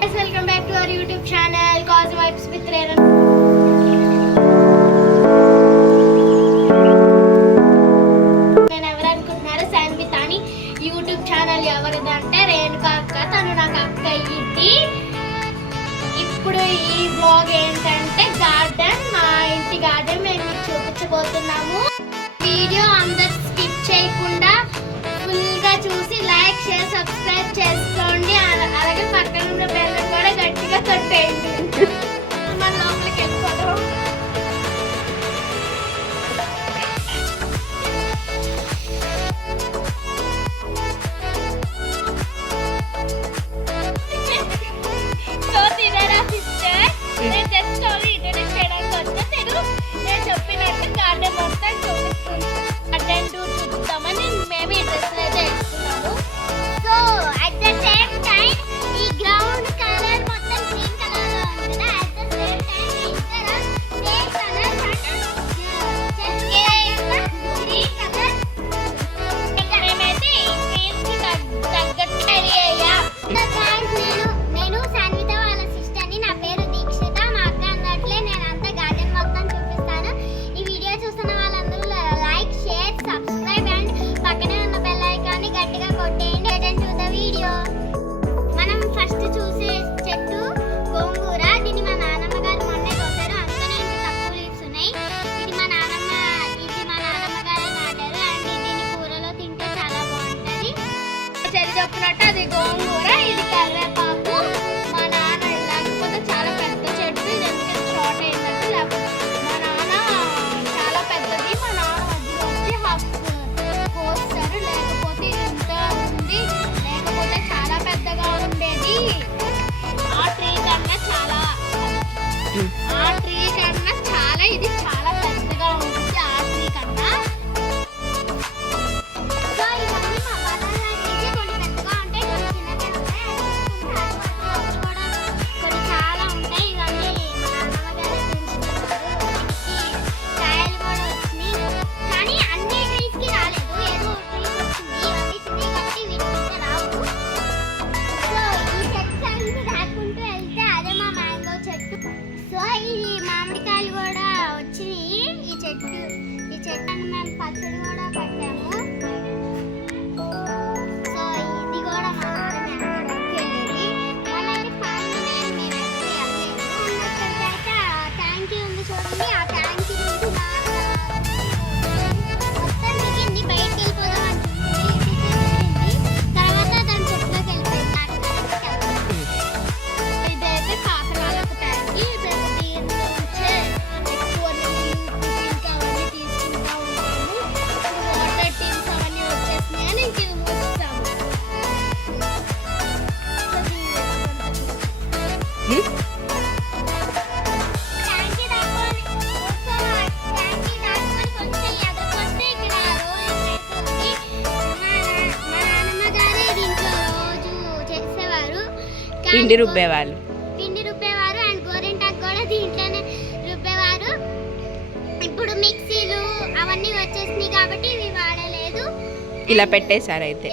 Welcome back to our YouTube channel, Cause Vibes with Rera. నేను ఎవరు అనుకుంటున్నారు? శాన్వితాని YouTube channel ఎవరిదంటే Renuka అక్క. తను నాకు అక్క అయ్యింది. ఇప్పుడు ఈ బ్లాగ్ ఏంటంటే గార్డెన్, మా ఇంటి గార్డెన్ మేము మీకు చూపించబోతున్నాము. వీడియో అందరు స్కిప్ చేయకుండా ఫుల్గా చూసి లైక్ షేర్ సబ్స్క్రైబ్ చేసుకోండి. అలాగే పక్కన ఉన్న బెల్ కూడా గట్టిగా కొట్టేయండి. మన లోపలికి వెళ్ళిపోతాం. సో తినరా సిస్టర్, నేను జస్ట్ ఓన్లీ ఇంట్రడ్యూస్ చేయడానికి వచ్చా. నేను చెప్పినట్టు గార్డెన్ మొత్తం చూపిస్తుంది. గార్డెన్ టూర్ చూపిస్తామని మేము ఈ డ్రెస్సులు అయితే వేసుకున్నాము. So at the same time ఈ గ్రౌండ్ కలర్ మొత్తం గ్రీన్ కలర్ లో ఉంది కదా. అట్ ద సేమ్ టైం ఇక్కడ గ్రే కలర్ గ్రీన్ కలర్ ఇక్కడ మేమైతే ఈ గ్రీన్స్ కి తగ్గట్టు రెడీ అయ్యాం. నేను శాన్విత వాళ్ళ సిస్టర్ ని. నా పేరు దీక్షిత. మా అక్క అన్నట్లే నేను అంతా గార్డెన్ మొత్తం చూపిస్తాను. ఈ వీడియో చూస్తున్న వాళ్ళందరూ లైక్ షేర్ సబ్స్క్రైబ్ అండ్ పక్కనే ఉన్న బెల్ ఐకాన్ ని గట్టిగా కొట్టేయండి. Attend to the video. మనం ఫస్ట్ చూసే చెట్టు గోంగూర. దీన్ని మా నాన్నమ్మ గారు మొన్నే కోసారు, అందుకనే ఇంత తక్కువ లీవ్స్ ఉన్నాయి. ఇది మా నాన్నమ్మ గారే నాటారు అండ్ దీన్ని కూరలో తింటే చాలా బాగుంటది. చెట్టు చెప్పినట్టు అది గోంగూర, ఇది కరివేపాకు. మా నాన్న లేకపోతే చాలా పెద్ద చెట్టు. ఇది ఎందుకంటే షార్ట్ అయిందంటే, లేకపోతే మా నాన్న చాలా పెద్దది. మా నాన్న మధ్యలో వచ్చి హాఫ్ కోస్తారు, లేకపోతే ఇది ఇంత ఉంది, లేకపోతే చాలా పెద్దగా ఉండేది. ఆ ట్రీ కన్నా చాలా ఇది చాలా పెద్దగా ఉంటుంది ఆ ట్రీ కన్నా. సో ఇవన్నీ మా బనానా ట్రీస్. కొన్ని పెద్దగా ఉంటాయి, కొన్ని చిన్నగా ఉంటాయి. అవి కూడా కొన్ని చాలా ఉంటాయి. ఇవన్నీ మా నాన్నమ్మ గారే పెంచుతున్నారు. వీటికి కాయలు కూడా వచ్చినాయి, కానీ అన్ని ట్రీస్ కి రాలేదు. ఏదో ట్రీస్ వచ్చింది. ఇవన్నీ చిన్నవి కాబట్టి వీటికి ఇంకా రావు. సో ఈ చెట్టు అన్ని దాక్కుంటూ వెళ్తే అదే మా మ్యాంగో చెట్టు. సో ఈ మామిడికాయలు కూడా వచ్చినాయి. ఈ చెట్టుని మేము పచ్చడి కూడా పట్టాము. సో ఇది కూడా మా నాన్న వెళ్ళేది. మనకి ఫ్యామిలీ మేము ఎక్కడికి వెళ్ళలేదు. అక్కడికైతే ట్యాంకీ ఉంది చూడండి. ఆ ట్యాంకీ నుంచి మొత్తం దిగింది. బయటకు వెళ్ళిపోదాం అంటుంది. తర్వాత దాని చుట్టూలోకి వెళ్ళిపోయింది. ఇదైతే కాకరాలకు ట్యాంకీ. మేము దీని నుంచే ఎక్కువ నీళ్ళు ఇంకా అవన్నీ తీసుకుంటా ఉంటాము. వాటర్ టీమ్స్ అవన్నీ వచ్చేసినాయని ఇంక ఇది మూస్తాము. ట్యాంకీ దాటుకొని కొంచెం ఎదకొస్తే ఇక్కడ రోడ్ అవుతుంది. మా నాన్నమ్మ గారే దీంట్లో రోజు చేసేవారు. పిండి రుబ్బేవాళ్ళు. అండ్ గోరింటాకు కూడా దీంట్లోనే రుబ్బేవారు. ఇప్పుడు మిక్సీలు అవన్నీ వచ్చేసినాయి కాబట్టి ఇవి వాడలేదు. ఇలా పెట్టేశారు అయితే.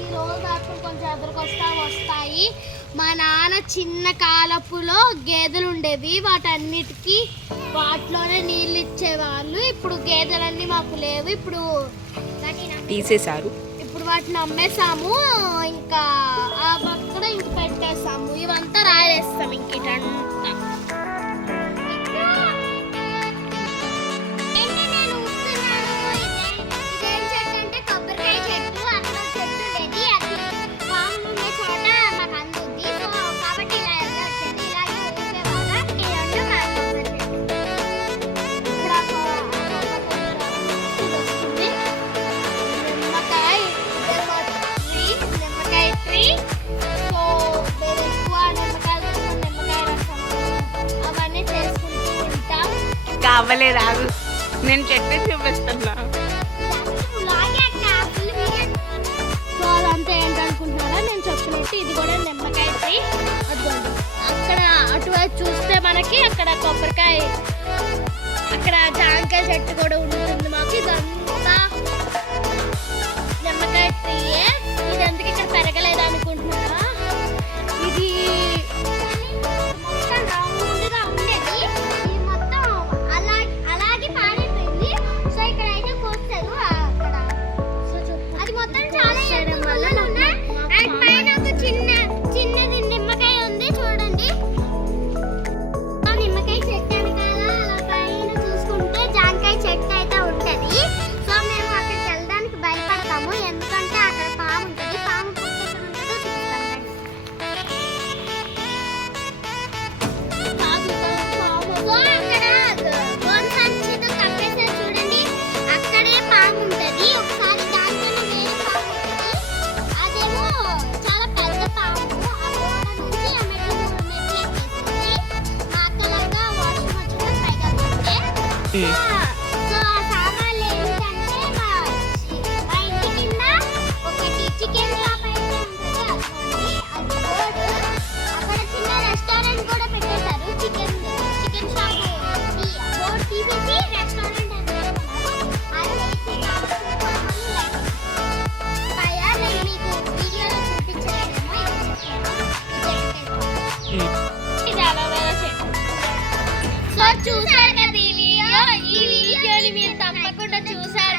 ఈ రోజు అప్పుడు కొంచెం వస్తాయి. మా నాన్న చిన్న కాలపులో గేదెలు ఉండేవి. వాటన్నిటికీ వాటిలోనే నీళ్ళు ఇచ్చేవాళ్ళు. ఇప్పుడు గేదెలన్నీ మాకు లేవు. ఇప్పుడు తీసేశారు. ఇప్పుడు వాటిని అమ్మేసాము. ఇంకా ఆ పక్కన ఇంక పెట్టేసాము. ఇవంతా రాయేస్తాం ఇంక ఇటంతా. ఇదేం చెట్టు అంటే కొబ్బరికాయ చెట్టు. అక్కడ చెట్టు ఉండేది, అది పాములు ఉండే చోట మాకు అందుద్ది. సో కాబట్టి ఇలా వచ్చేది. ఇలాగే ఊపేవాళ్ళ. ఈ రెండు మా కొబ్బరి చెట్టు. ఇప్పుడు వస్తుంది నిమ్మకాయ ట్రీ. సో మేము ఎక్కువ నిమ్మకాయ రసం అవన్నీ చేసుకుంటూ ఉంటాం. కావలే రాదు, నేను చెట్టు చూపిస్తున్నా. సో అదంతా ఏంటనుకుంటున్నారా? నేను చెప్పినట్టు ఇది కూడా నిమ్మకాయ ట్రీ. అదిగోండి అక్కడ అటువైపు చూస్తే మనకి అక్కడ కొబ్బరికాయ, అక్కడ జాంకాయ చెట్టు కూడా ఉంటుంది మాకు. ఇదంతా నిమ్మకాయ ట్రీయే. ఇది ఎందుకు ఇక్కడ పెరగలేదు అనుకుంటున్నారా? సో ఆ సామాన్లు ఏంటంటే మా ఇంటి కింద ఒకటి చికెన్ షాప్ అయితే ఉంటుంది అనుకోండి, అది రోడ్. అక్కడ చిన్న రెస్టారెంట్ కూడా పెట్టేశారు. చికెన్ షాప్ బోర్డు తీసేసి రెస్టారెంట్ అని పెట్టుకున్నారు. అదైతే నేను మీకు వీడియోలో చూపించలేదేమో, ఇది అలోవెరా చెట్టు. సో చూసారు కదా ఈ వీడియోని మీరు తప్పకుండా చూసారు